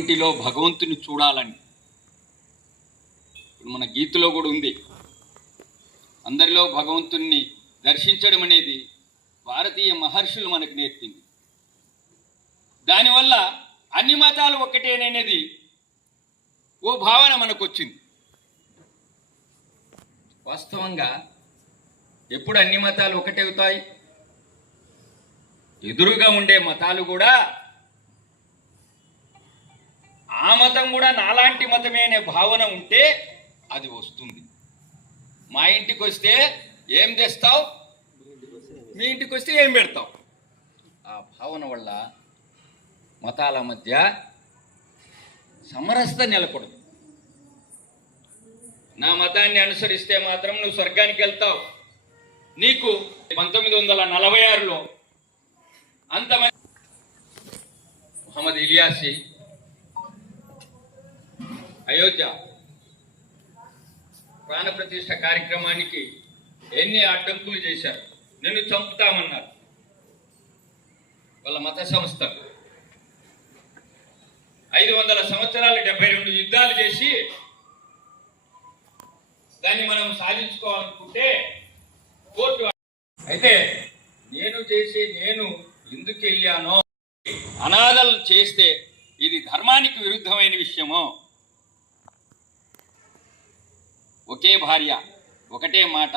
అన్నింటిలో భగవంతుని చూడాలని. ఇప్పుడు మన గీతలో కూడా ఉంది. అందరిలో భగవంతుణ్ణి దర్శించడం అనేది భారతీయ మహర్షులు మనకు నేర్పింది. దానివల్ల అన్ని మతాలు ఒక్కటేననేది ఓ భావన మనకు వచ్చింది వాస్తవంగా ఎప్పుడు అన్ని మతాలు ఒకటే అవుతాయి? ఎదురుగా ఉండే మతాలు కూడా ఆ మతం కూడా నాలాంటి మతమే అనే భావన ఉంటే అది వస్తుంది. మా ఇంటికి వస్తే ఏం తెస్తావు? మీ ఇంటికి వస్తే ఏం పెడతావు? ఆ భావన వల్ల మతాల మధ్య సమరసత నెలకొడదు. నా మతాన్ని అనుసరిస్తే మాత్రం నువ్వు స్వర్గానికి వెళ్తావు. నీకు పంతొమ్మిది వందల నలభై ఆరులో అంతమంది మొహమ్మద్ ఇలియాసి అయోధ్య ప్రాణప్రతిష్ఠ కార్యక్రమానికి ఎన్ని అడ్డంకులు చేశారు? నిన్ను చంపుతామన్నారు. వాళ్ళ మత సంస్థలు. ఐదు వందల సంవత్సరాలు డెబ్బై రెండు యుద్ధాలు చేసి దాన్ని మనం సాధించుకోవాలనుకుంటే కోర్టు అయితే నేను చేసి నేను ఎందుకు వెళ్ళానో అనాథలు చేస్తే ఇది ధర్మానికి విరుద్ధమైన విషయమో ఒకే భార్య ఒకటే మాట.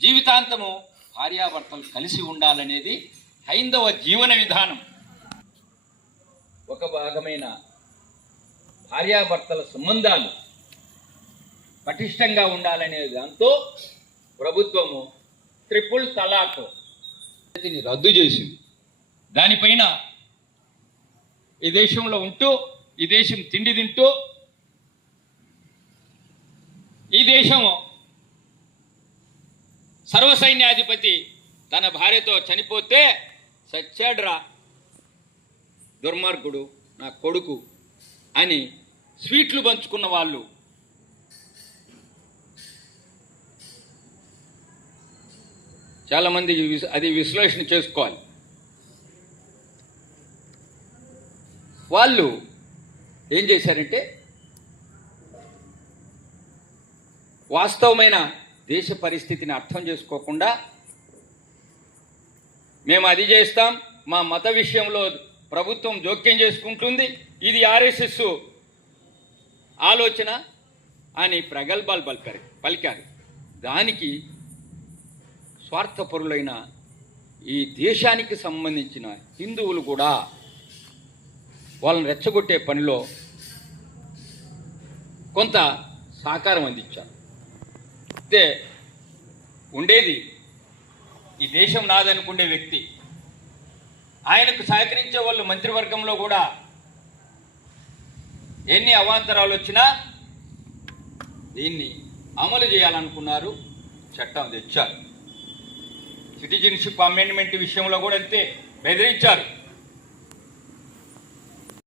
జీవితాంతము భార్యాభర్తలు కలిసి ఉండాలనేది హైందవ జీవన విధానం. ఒక భాగమైన భార్యాభర్తల సంబంధాలు పటిష్టంగా ఉండాలనే దాంతో ప్రభుత్వము ట్రిపుల్ తలాక్ దీన్ని రద్దు చేసింది. దానిపైన ఈ దేశంలో ఉంటూ ఈ దేశం తిండి తింటూ ఈ దేశం సర్వసైన్యాధిపతి తన భార్యతో చనిపోతే సచ్చాడ్రా దుర్మార్గుడు నా కొడుకు అని స్వీట్లు పంచుకున్న వాళ్ళు. చాలామంది అది విశ్లేషణ చేసుకోవాలి. వాళ్ళు ఏం చేశారంటే వాస్తవమైన దేశ పరిస్థితిని అర్థం చేసుకోకుండా మేము అది చేస్తాం. మా మత విషయంలో ప్రభుత్వం జోక్యం చేసుకుంటుంది. ఇది ఆర్ఎస్ఎస్ ఆలోచన అని ప్రగల్భాలు పలికారు. పలికారు. దానికి స్వార్థపరులైన ఈ దేశానికి సంబంధించిన హిందువులు కూడా వాళ్ళని రెచ్చగొట్టే పనిలో కొంత సహకారం అందించారు. అయితే ఉండేది. ఈ దేశం నాదనుకునే వ్యక్తి. ఆయనకు సహకరించే వాళ్ళు మంత్రివర్గంలో కూడా ఎన్ని అవాంతరాలు వచ్చినా దీన్ని అమలు చేయాలనుకున్నారు చట్టం తెచ్చారు. సిటిజన్షిప్ అమెండ్మెంట్ విషయంలో కూడా అంతే బెదిరించారు.